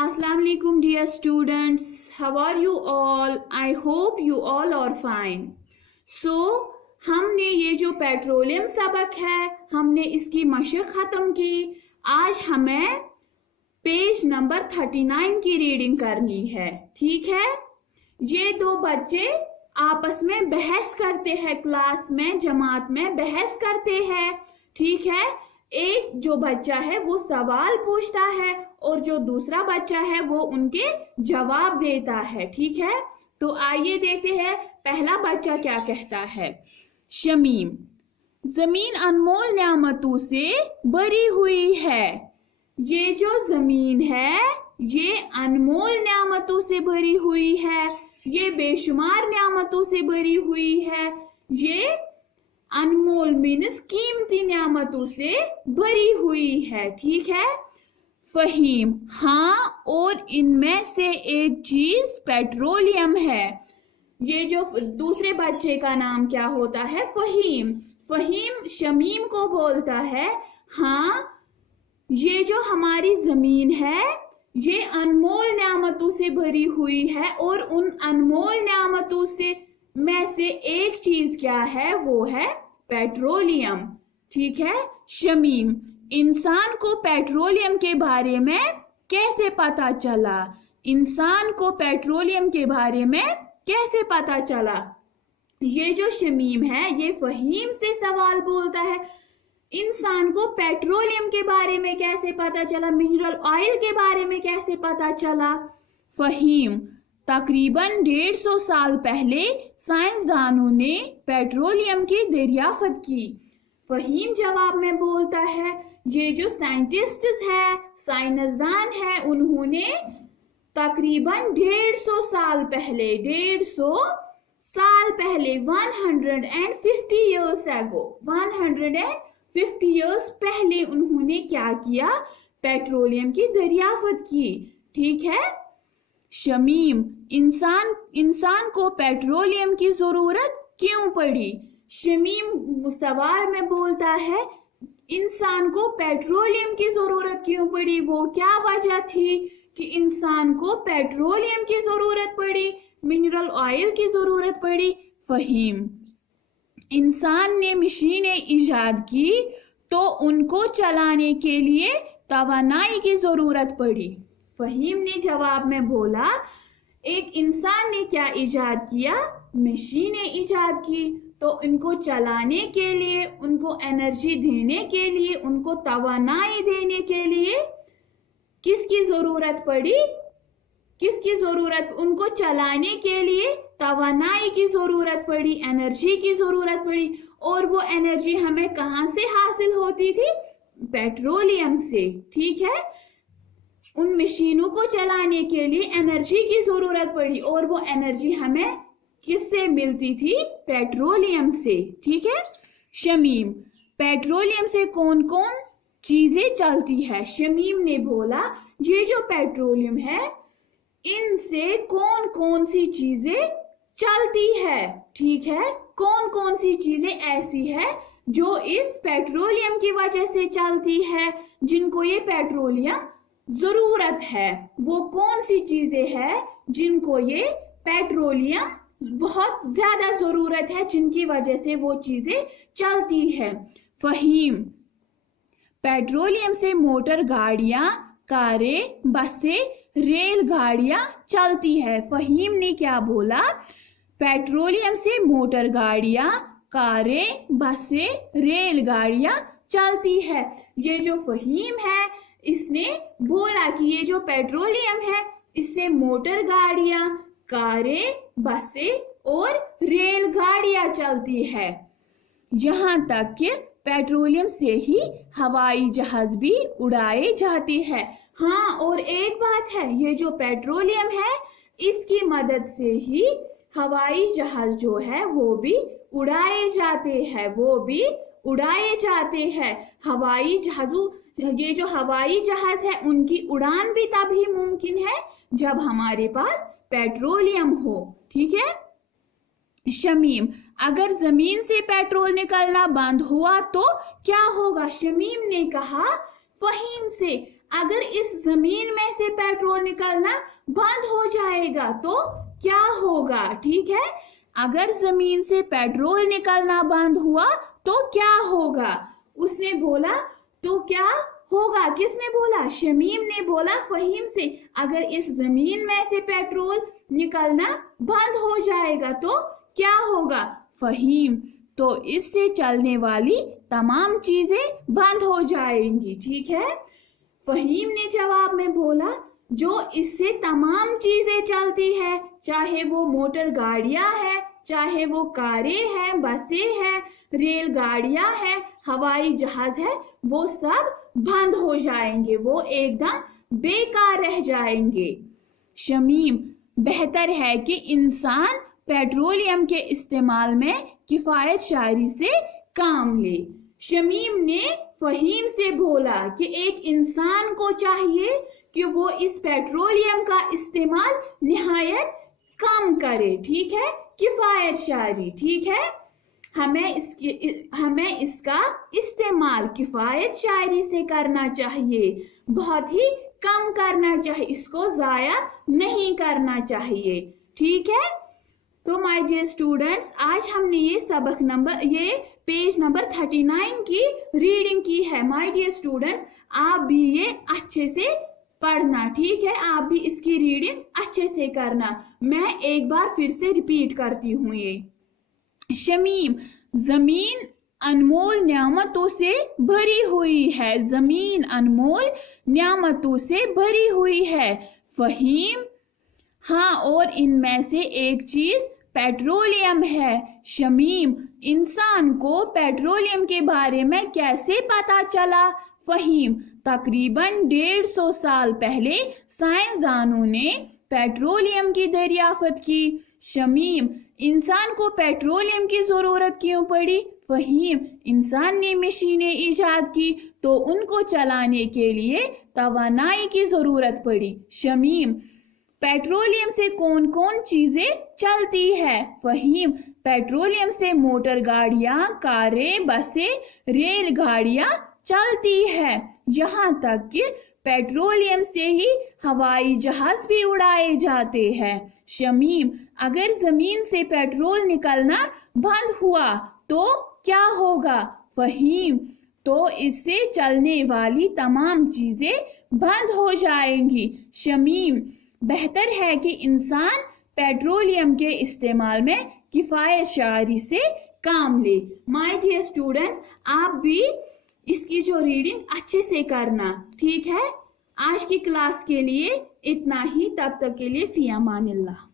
Assalamu alaikum dear students, how are you all? I hope you all are fine. So हमने ये जो petroleum सबक है हमने इसकी मशक ख़त्म की. आज हमें पेज नंबर 39 की रीडिंग करनी है. ठीक है. ये दो बच्चे आपस में बहस करते हैं, क्लास में जमात में बहस करते हैं. ठीक है. एक जो बच्चा है वो सवाल पूछता है और जो दूसरा बच्चा है वो उनके जवाब देता है. ठीक है. तो आइए देखते हैं पहला बच्चा क्या कहता है. शमीम, जमीन अनमोल न्यामतों से भरी हुई है. ये जो जमीन है ये अनमोल न्यामतों से भरी हुई है, ये बेशुमार न्यामतों से भरी हुई है. ये अनमोल मीन्स कीमती न्यामतों से भरी हुई है. ठीक है. फहीम, हाँ, और इनमें से एक चीज पेट्रोलियम है. ये जो दूसरे बच्चे का नाम क्या होता है? फहीम. फहीम शमीम को बोलता है, हाँ, ये जो हमारी जमीन है ये अनमोल न्यामतों से भरी हुई है और उन अनमोल न्यामतों में से एक चीज क्या है? वो है पेट्रोलियम. ठीक है. शमीम, इंसान को पेट्रोलियम के बारे में कैसे पता चला? इंसान को पेट्रोलियम के बारे में कैसे पता चला? ये जो शमीम है ये फहीम से सवाल बोलता है, इंसान को पेट्रोलियम के बारे में कैसे पता चला, मिनरल ऑयल के बारे में कैसे पता चला? फहीम, तकरीबन 150 साल पहले साइंसदानों ने पेट्रोलियम की दरियाफ्त की. फहीम जवाब में बोलता है, ये जो साइंटिस्ट्स है, साइंसदान है, उन्होंने तकरीबन 150 साल पहले 150 years ago 150 years पहले उन्होंने क्या किया? पेट्रोलियम की दरियाफ्त की. ठीक है. शमीम, इंसान को पेट्रोलियम की जरूरत क्यों पड़ी? शमीम सवाल में बोलता है, इंसान को पेट्रोलियम की जरूरत क्यों पड़ी? वो क्या वजह थी कि इंसान को पेट्रोलियम की जरूरत पड़ी, मिनरल ऑयल की जरूरत पड़ी? फहीम, इंसान ने मशीनें इजाद की तो उनको चलाने के लिए तवानाई की जरूरत पड़ी. फहीम ने जवाब में बोला, एक इंसान ने क्या इजाद किया? मशीनें इजाद की, तो इनको चलाने के लिए, उनको एनर्जी देने के लिए, उनको तवानाई देने के लिए किसकी जरूरत पड़ी? किसकी जरूरत? उनको चलाने के लिए तवानाई की जरूरत पड़ी, एनर्जी की जरूरत पड़ी. और वो एनर्जी हमें कहां से हासिल होती थी? पेट्रोलियम से. ठीक है. उन मशीनों को चलाने के लिए एनर्जी की जरूरत पड़ी और वो एनर्जी हमें किससे मिलती थी? पेट्रोलियम से. ठीक है. शमीम, पेट्रोलियम से कौन कौन चीजें चलती है? शमीम ने बोला, ये जो पेट्रोलियम है इनसे कौन कौन सी चीजें चलती है. ठीक है. कौन कौन सी चीजें ऐसी है जो इस पेट्रोलियम की वजह से चलती है, जिनको ये पेट्रोलियम जरूरत है? वो कौन सी चीजें हैं जिनको ये पेट्रोलियम बहुत ज्यादा जरूरत है, जिनकी वजह से वो चीजें चलती है? फहीम, पेट्रोलियम से मोटर गाड़ियां, कारें, बसें, रेल गाड़ियां चलती है. फहीम ने क्या बोला? पेट्रोलियम से मोटर गाड़ियां, कारें, बसें, रेल गाड़ियां चलती है. ये जो फहीम है इसने बोला कि ये जो पेट्रोलियम है इससे मोटर गाड़ियां, कारें, बसें और रेल गाड़ियां चलती है. यहाँ तक कि पेट्रोलियम से ही हवाई जहाज भी उड़ाए जाते हैं. हाँ, और एक बात है, ये जो पेट्रोलियम है इसकी मदद से ही हवाई जहाज जो है वो भी उड़ाए जाते हैं. हवाई जहाजों, ये जो हवाई जहाज है उनकी उड़ान भी तभी मुमकिन है जब हमारे पास पेट्रोलियम हो. ठीक है. शमीम, अगर जमीन से पेट्रोल निकलना बंद हुआ तो क्या होगा? शमीम ने कहा फहीम से, अगर इस जमीन में से पेट्रोल निकलना बंद हो जाएगा तो क्या होगा? ठीक है, अगर जमीन से पेट्रोल निकलना बंद हुआ तो क्या होगा? उसने बोला तो क्या होगा? किसने बोला? शमीम ने बोला फहीम से, अगर इस जमीन में से पेट्रोल निकलना बंद हो जाएगा तो क्या होगा? फहीम, तो इससे चलने वाली तमाम चीजें बंद हो जाएंगी। ठीक है, फहीम ने जवाब में बोला जो इससे तमाम चीजें चलती है, चाहे वो मोटर गाड़ियां हैं, चाहे वो कारें हैं, बसें हैं, रेलगाड़ियां हैं, हवाई जहाज है, वो सब बंद हो जाएंगे, वो एकदम बेकार रह जाएंगे। शमीम, बेहतर है कि इंसान पेट्रोलियम के इस्तेमाल में किफायत शारी से काम ले। शमीम ने फहीम से बोला कि एक इंसान को चाहिए कि वो इस पेट्रोलियम का इस्तेमाल निहायत कम करे। ठीक है, किफायत शारी। ठीक है, हमें इसका इस्तेमाल किफायत शारी से करना चाहिए, बहुत ही कम करना चाहिए, इसको जाया नहीं करना चाहिए। ठीक है, तो माय डियर स्टूडेंट्स, आज हमने ये पेज नंबर 39 की रीडिंग की है। माय डियर स्टूडेंट्स, आप भी ये अच्छे से पढ़ना। ठीक है, आप भी इसकी रीडिंग अच्छे से करना। मैं एक बार फिर से रिपीट करती हूँ ये। शमीम, जमीन अनमोल नियामतों से भरी हुई है, जमीन अनमोल नियामतों से भरी हुई है। फहीम, हाँ, और इनमें से एक चीज पेट्रोलियम है। शमीम, इंसान को पेट्रोलियम के बारे में कैसे पता चला? फहीम, तकरीबन 150 साल पहले साइंसदानों ने पेट्रोलियम की दरियाफ्त की। शमीम, इंसान को पेट्रोलियम की जरूरत क्यों पड़ी? फहीम, इंसान ने मशीनें इजाद की तो उनको चलाने के लिए तवानाई की जरूरत पड़ी। शमीम, पेट्रोलियम से कौन कौन चीजें चलती है? फहीम, पेट्रोलियम से मोटर गाड़ियां, कारें, बसें, रेल गाड़ियां चलती है, यहाँ तक कि पेट्रोलियम से ही हवाई जहाज भी उड़ाए जाते हैं। शमीम, अगर जमीन से पेट्रोल निकलना बंद हुआ तो क्या होगा? फहीम, तो इससे चलने वाली तमाम चीजें बंद हो जाएंगी। शमीम, बेहतर है कि इंसान पेट्रोलियम के इस्तेमाल में किफायत शारी से काम ले। माय डियर स्टूडेंट्स, आप भी इसकी जो रीडिंग अच्छे से करना। ठीक है, आज की क्लास के लिए इतना ही, तब तक के लिए फी अमानिल्लाह।